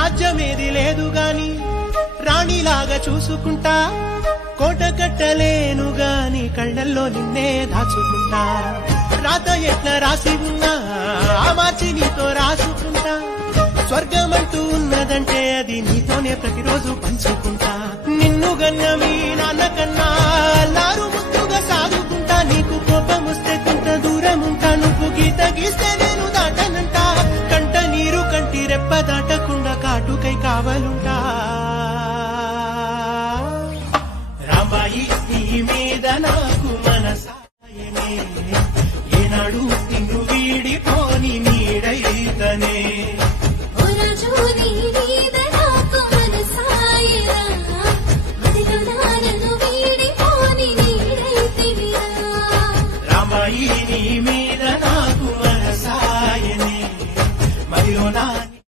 రాజ్యమేది లేదు గాని రాణిలాగా చూసుకుంటా కోట కట్టలేను గాని కళ్ళల్లో నిన్నే దాచుకుంటా రాత ఎట్లా రాసి ఉన్నా ఆ మార్చి నీతో రాసుకుంటా స్వర్గమంటూ ఉన్నదంటే అది నీతోనే ప్రతిరోజు పంచుకుంటా నిన్ను గన్న మీ నాన్న కన్నా లారు ముద్దుగా సాగుకుంటా నీకు కోపం వస్తే కొంత దూరం ఉంటా నువ్వు గీత గీస్తే నేను దాటనంటా కంట నీరు కంటి రెప్ప దాటకుండా కాటుకై కావాలుంటా